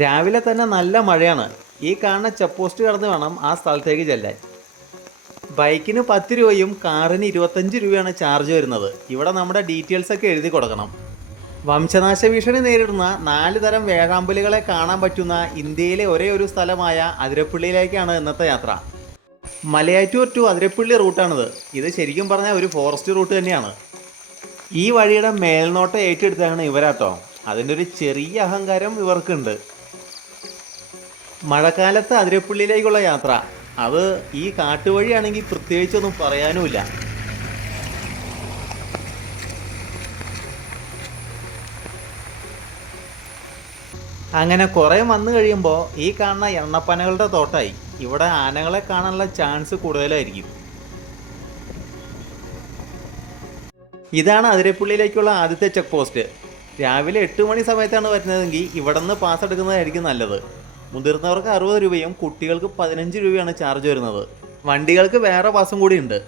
രാവിലെ തന്നെ നല്ല മഴയാണ്. ഈ കാണുന്ന ചെക്ക് പോസ്റ്റ് കടന്ന് വേണം ആ സ്ഥലത്തേക്ക് ചെല്ലാൻ. ബൈക്കിന് 10 രൂപയും കാറിന് 25 രൂപയാണ് ചാർജ് വരുന്നത്. ഇവിടെ നമ്മുടെ ഡീറ്റെയിൽസ് ഒക്കെ എഴുതി കൊടുക്കണം. വംശനാശ ഭീഷണി നേരിടുന്ന 4 തരം വേഴാമ്പലുകളെ കാണാൻ പറ്റുന്ന ഇന്ത്യയിലെ ഒരേ ഒരു സ്ഥലമായ അതിരപ്പള്ളിയിലേക്കാണ് ഇന്നത്തെ യാത്ര. മലയാറ്റൂർ ടു അതിരപ്പള്ളി റൂട്ടാണിത്. ഇത് ശരിക്കും പറഞ്ഞാൽ ഒരു ഫോറസ്റ്റ് റൂട്ട് തന്നെയാണ്. ഈ വഴിയുടെ മേൽനോട്ടം ഏറ്റെടുത്താണ് ഇവരാട്ടോ. അതിൻ്റെ ഒരു ചെറിയ അഹങ്കാരം ഇവർക്കുണ്ട്. മഴക്കാലത്ത് അതിരപ്പള്ളിയിലേക്കുള്ള യാത്ര, അത് ഈ കാട്ടുവഴിയാണെങ്കിൽ പ്രത്യേകിച്ചൊന്നും പറയാനുമില്ല. അങ്ങനെ കുറേ വന്നു കഴിയുമ്പോൾ ഈ കാണുന്ന എണ്ണപ്പനകളുടെ തോട്ടായി. ഇവിടെ ആനകളെ കാണാനുള്ള ചാൻസ് കൂടുതലായിരിക്കും. ഇതാണ് അതിരപ്പള്ളിയിലേക്കുള്ള ആദ്യത്തെ ചെക്ക് പോസ്റ്റ്. രാവിലെ 8 മണി സമയത്താണ് വരുന്നതെങ്കിൽ ഇവിടെ നിന്ന് പാസ് എടുക്കുന്നതായിരിക്കും നല്ലത്. മുതിർന്നവർക്ക് 60 രൂപയും കുട്ടികൾക്ക് 15 രൂപയാണ് ചാർജ് വരുന്നത്. വണ്ടികൾക്ക് വേറെ പാസും കൂടി ഉണ്ട്.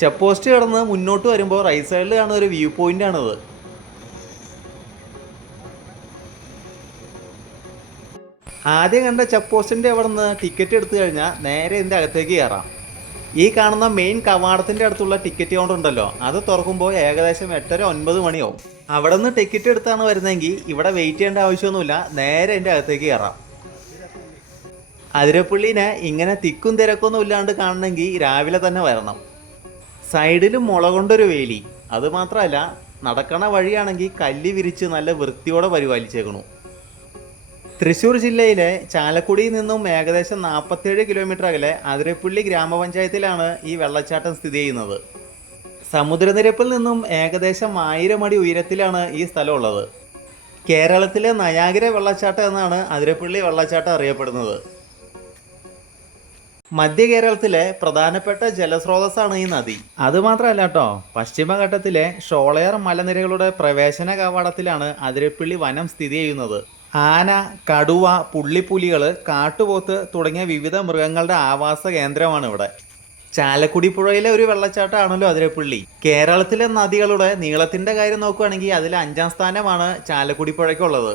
ചെക്ക് പോസ്റ്റ് കടന്ന് മുന്നോട്ട് വരുമ്പോൾ റൈറ്റ് സൈഡിൽ കാണുന്ന ഒരു വ്യൂ പോയിന്റ് ആണിത്. ആദ്യം കണ്ട ചെക്ക് പോസ്റ്റിൻ്റെ അവിടെ നിന്ന് ടിക്കറ്റ് എടുത്തു കഴിഞ്ഞാൽ നേരെ ഇതിൻ്റെ അകത്തേക്ക് കയറാം. ഈ കാണുന്ന മെയിൻ കവാടത്തിൻ്റെ അടുത്തുള്ള ടിക്കറ്റ് കൗണ്ടർ ഉണ്ടല്ലോ, അത് തുറക്കുമ്പോൾ ഏകദേശം 8:30-9 മണിയാവും. അവിടെ നിന്ന് ടിക്കറ്റ് എടുത്താണ് വരുന്നതെങ്കിൽ ഇവിടെ വെയിറ്റ് ചെയ്യേണ്ട ആവശ്യമൊന്നുമില്ല, നേരെ എൻ്റെ അകത്തേക്ക് കയറാം. അതിരപ്പള്ളിനെ ഇങ്ങനെ തിക്കും തിരക്കൊന്നും ഇല്ലാണ്ട് കാണണമെങ്കിൽ രാവിലെ തന്നെ വരണം. സൈഡിൽ മുള കൊണ്ടൊരു വേലി. അതുമാത്രമല്ല, നടക്കണ വഴിയാണെങ്കിൽ കല്ല് വിരിച്ച് നല്ല വൃത്തിയോടെ പരിപാലിച്ചേക്കണു. തൃശ്ശൂർ ജില്ലയിലെ ചാലക്കുടിയിൽ നിന്നും ഏകദേശം 47 കിലോമീറ്റർ അകലെ അതിരപ്പള്ളി ഗ്രാമപഞ്ചായത്തിലാണ് ഈ വെള്ളച്ചാട്ടം സ്ഥിതി ചെയ്യുന്നത്. സമുദ്രനിരപ്പിൽ നിന്നും ഏകദേശം 1000 അടി ഉയരത്തിലാണ് ഈ സ്ഥലമുള്ളത്. കേരളത്തിലെ നയാഗ്ര വെള്ളച്ചാട്ടം എന്നാണ് അതിരപ്പള്ളി വെള്ളച്ചാട്ടം അറിയപ്പെടുന്നത്. മധ്യ കേരളത്തിലെ പ്രധാനപ്പെട്ട ജലസ്രോതസ്സാണ് ഈ നദി. അതുമാത്രമല്ല കേട്ടോ, പശ്ചിമഘട്ടത്തിലെ ഷോളയാർ മലനിരകളുടെ പ്രവേശന കവാടത്തിലാണ് അതിരപ്പള്ളി വനം സ്ഥിതി ചെയ്യുന്നത്. ആന, കടുവ, പുള്ളിപ്പുലികൾ, കാട്ടുപോത്ത് തുടങ്ങിയ വിവിധ മൃഗങ്ങളുടെ ആവാസ കേന്ദ്രമാണ് ഇവിടെ. ചാലക്കുടി പുഴയിലെ ഒരു വെള്ളച്ചാട്ടമാണല്ലോ അതിരപ്പള്ളി. കേരളത്തിലെ നദികളുടെ നീളത്തിൻ്റെ കാര്യം നോക്കുകയാണെങ്കിൽ അതിൽ 5ാം സ്ഥാനമാണ് ചാലക്കുടി പുഴയ്ക്കുള്ളത്.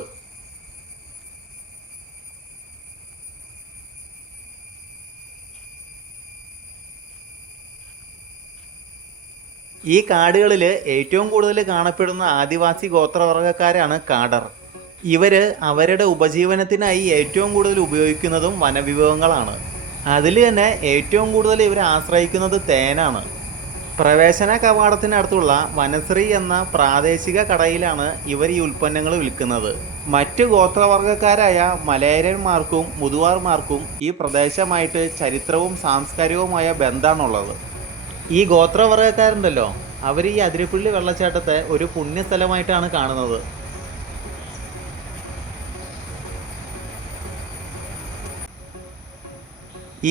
ഈ കാടുകളിൽ ഏറ്റവും കൂടുതൽ കാണപ്പെടുന്ന ആദിവാസി ഗോത്രവർഗ്ഗക്കാരാണ് കാടർ. ഇവർ അവരുടെ ഉപജീവനത്തിനായി ഏറ്റവും കൂടുതൽ ഉപയോഗിക്കുന്നതും വനവിഭവങ്ങളാണ്. അതിൽ തന്നെ ഏറ്റവും കൂടുതൽ ഇവർ ആശ്രയിക്കുന്നത് തേനാണ്. പ്രവേശന കവാടത്തിനടുത്തുള്ള വനശ്രീ എന്ന പ്രാദേശിക കടയിലാണ് ഇവർ ഈ ഉൽപ്പന്നങ്ങൾ വിൽക്കുന്നത്. മറ്റു ഗോത്രവർഗ്ഗക്കാരായ മലയരന്മാർക്കും മുതുവാർമാർക്കും ഈ പ്രദേശമായിട്ട് ചരിത്രവും സാംസ്കാരികവുമായ ബന്ധമാണുള്ളത്. ഈ ഗോത്രവർഗ്ഗക്കാരുണ്ടല്ലോ, അവർ ഈ അതിരപ്പള്ളി വെള്ളച്ചാട്ടത്തെ ഒരു പുണ്യസ്ഥലമായിട്ടാണ് കാണുന്നത്.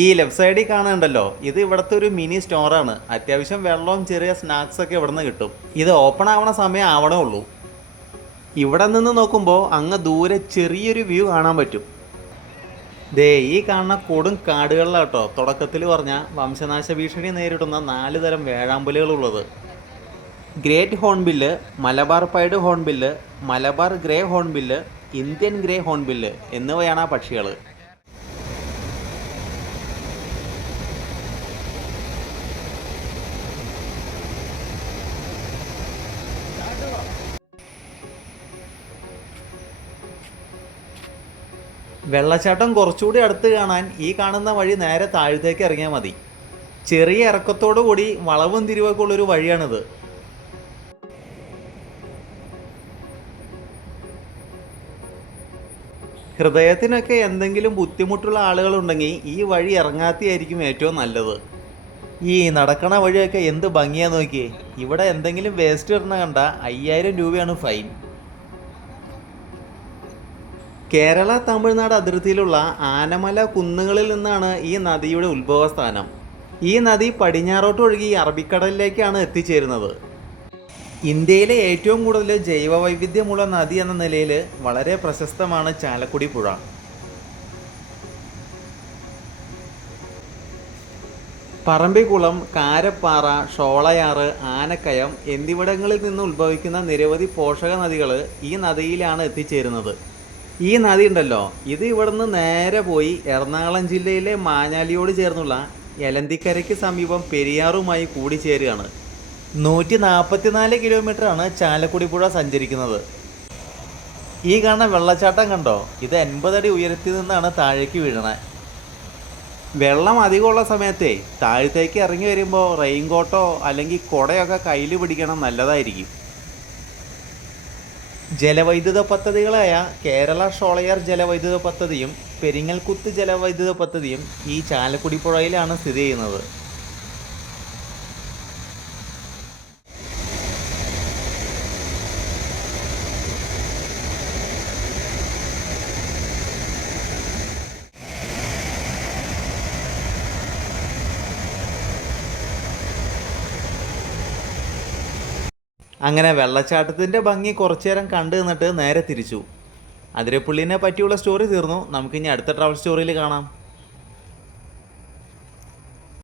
ഈ ലെഫ്റ്റ് സൈഡിൽ കാണുന്നുണ്ടല്ലോ, ഇത് ഇവിടുത്തെ ഒരു മിനി സ്റ്റോറാണ്. അത്യാവശ്യം വെള്ളവും ചെറിയ സ്നാക്സൊക്കെ ഇവിടെ നിന്ന് കിട്ടും. ഇത് ഓപ്പൺ ആവണ സമയം ആവണേ ഉള്ളൂ. ഇവിടെ നിന്ന് നോക്കുമ്പോൾ അങ്ങ് ദൂരെ ചെറിയൊരു വ്യൂ കാണാൻ പറ്റും. ദേ ഈ കാണുന്ന കൊടും കാടുകളിലാട്ടോ തുടക്കത്തിൽ പറഞ്ഞ വംശനാശ ഭീഷണി നേരിടുന്ന 4 തരം വേഴാമ്പലുകളുള്ളത്. Great hornbill, Malabar pied hornbill, Malabar grey hornbill, Indian grey hornbill എന്നിവയാണ് ആ പക്ഷികൾ. വെള്ളച്ചാട്ടം കുറച്ചുകൂടി അടുത്ത് കാണാൻ ഈ കാണുന്ന വഴി നേരെ താഴത്തേക്ക് ഇറങ്ങിയാൽ മതി. ചെറിയ ഇറക്കത്തോടു കൂടി വളവും തിരിവൊക്കെ ഉള്ളൊരു വഴിയാണിത്. ഹൃദയത്തിനൊക്കെ എന്തെങ്കിലും ബുദ്ധിമുട്ടുള്ള ആളുകളുണ്ടെങ്കിൽ ഈ വഴി ഇറങ്ങാത്തയായിരിക്കും ഏറ്റവും നല്ലത്. ഈ നടക്കണ വഴിയൊക്കെ എന്ത് ഭംഗിയാന്ന് നോക്കിയേ. ഇവിടെ എന്തെങ്കിലും വേസ്റ്റ് ഇടണ കണ്ട 5000 രൂപയാണ് ഫൈൻ. കേരള തമിഴ്നാട് അതിർത്തിയിലുള്ള ആനമല കുന്നുകളിൽ നിന്നാണ് ഈ നദിയുടെ ഉത്ഭവസ്ഥാനം. ഈ നദി പടിഞ്ഞാറോട്ട് ഒഴുകി അറബിക്കടലിലേക്കാണ് എത്തിച്ചേരുന്നത്. ഇന്ത്യയിലെ ഏറ്റവും കൂടുതൽ ജൈവ വൈവിധ്യമുള്ള നദി എന്ന നിലയിൽ വളരെ പ്രശസ്തമാണ് ചാലക്കുടി പുഴ. പറമ്പിക്കുളം, കാരപ്പാറ, ഷോളയാറ്, ആനക്കയം എന്നിവിടങ്ങളിൽ നിന്ന് ഉത്ഭവിക്കുന്ന നിരവധി പോഷക നദികൾ ഈ നദിയിലാണ് എത്തിച്ചേരുന്നത്. ഈ നദി ഉണ്ടല്ലോ, ഇത് ഇവിടുന്ന് നേരെ പോയി എറണാകുളം ജില്ലയിലെ മാഞ്ഞാലിയോട് ചേർന്നുള്ള എലന്തിക്കരയ്ക്ക് സമീപം പെരിയാറുമായി കൂടിച്ചേരുകയാണ്. 144 കിലോമീറ്ററാണ് ചാലക്കുടി പുഴ സഞ്ചരിക്കുന്നത്. ഈ കാണുന്ന വെള്ളച്ചാട്ടം കണ്ടോ, ഇത് 80 അടി ഉയരത്തിൽ നിന്നാണ് താഴേക്ക് വീഴണേ. വെള്ളം അധികമുള്ള സമയത്തേ താഴത്തേക്ക് ഇറങ്ങി വരുമ്പോൾ റെയിൻകോട്ടോ അല്ലെങ്കിൽ കുടയൊക്കെ കയ്യിൽ പിടിക്കണം, നല്ലതായിരിക്കും. ജലവൈദ്യുത പദ്ധതികളായ കേരള ഷോളയാർ ജലവൈദ്യുത പദ്ധതിയും പെരിങ്ങൽകുത്ത് ജലവൈദ്യുത പദ്ധതിയും ഈ ചാലക്കുടി പുഴയിലാണ് സ്ഥിതി ചെയ്യുന്നത്. അങ്ങനെ വെള്ളച്ചാട്ടത്തിൻ്റെ ഭംഗി കുറച്ചു നേരം കണ്ടു നിന്നിട്ട് നേരെ തിരിച്ചു. അതിരപ്പള്ളിനെ പറ്റിയുള്ള സ്റ്റോറി തീർന്നു. നമുക്കിനി അടുത്ത ട്രാവൽ സ്റ്റോറിയിൽ കാണാം.